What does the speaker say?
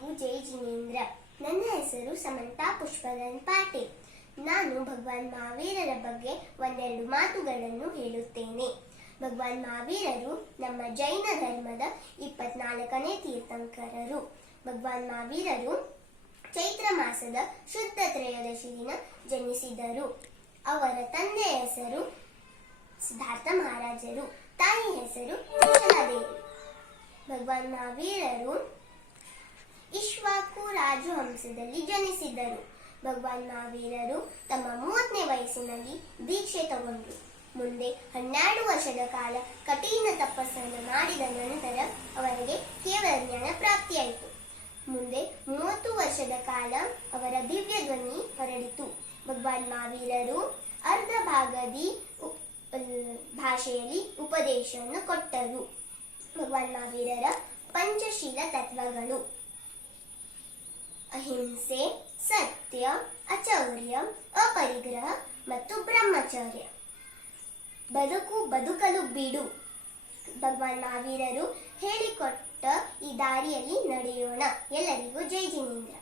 ಎಲ್ಲರಿಗೂ ಜೈ ಜಿನೇಂದ್ರ. ನನ್ನ ಹೆಸರು ಸಮಂತಾ ಪುಷ್ಪಧನ್ ಪಾಟೀಲ್. ನಾನು ಭಗವಾನ್ ಮಹಾವೀರರ ಬಗ್ಗೆ ಒಂದೆರಡು ಮಾತುಗಳನ್ನು ಹೇಳುತ್ತೇನೆ. ಭಗವಾನ್ ಮಹಾವೀರರು ನಮ್ಮ ಜೈನ ಧರ್ಮದ ಇಪ್ಪತ್ನಾಲ್ಕನೇ ತೀರ್ಥಂಕರರು. ಭಗವಾನ್ ಮಹಾವೀರರು ಚೈತ್ರ ಮಾಸದ ಶುದ್ಧ ತ್ರಯೋದಶಿ ದಿನ ಜನಿಸಿದರು. ಅವರ ತಂದೆಯ ಹೆಸರು ಸಿದ್ಧಾರ್ಥ ಮಹಾರಾಜರು. ತಾಯಿ ಹೆಸರು ಭಗವಾನ್ ಮಹಾವೀರರು ಇಶ್ವಾಕು ರಾಜವಂಶದಲ್ಲಿ ಜನಿಸಿದರು ಭಗವಾನ್ ಮಹಾವೀರರು ತಮ್ಮ ಮೂವತ್ತನೇ ವಯಸ್ಸಿನಲ್ಲಿ ದೀಕ್ಷೆ ತಗೊಂಡರು. ಮುಂದೆ ಹನ್ನೆರಡು ವರ್ಷದ ಕಾಲ ಕಠಿಣ ತಪಸ್ಸನ್ನು ಮಾಡಿದ ನಂತರ ಅವರಿಗೆ ಕೇವಲ ಜ್ಞಾನ ಪ್ರಾಪ್ತಿಯಾಯಿತು. ಮುಂದೆ ಮೂವತ್ತು ವರ್ಷದ ಕಾಲ ಅವರ ದಿವ್ಯ ಧ್ವನಿ ಹೊರಡಿತು. ಭಗವಾನ್ ಮಹಾವೀರರು ಅರ್ಧ ಭಾಗದಿ ಭಾಷೆಯಲ್ಲಿ ಉಪದೇಶವನ್ನು ಕೊಟ್ಟರು. ಭಗವಾನ್ ಮಹಾವೀರರ ಪಂಚಶೀಲ ತತ್ವಗಳು. ಅಹಿಂಸೆ ಸತ್ಯ, ಅಚೌರ್ಯ, ಅಪರಿಗ್ರಹ ಮತ್ತು ಬ್ರಹ್ಮಚರ್ಯ. ಬದುಕು ಬದುಕಲು ಬಿಡು. ಭಗವಾನ್ ಮಹಾವೀರರು ಹೇಳಿಕೊಟ್ಟ ಈ ದಾರಿಯಲ್ಲಿ ನಡೆಯೋಣ. ಎಲ್ಲರಿಗೂ ಜೈ ಜಿನೇಂದ್ರ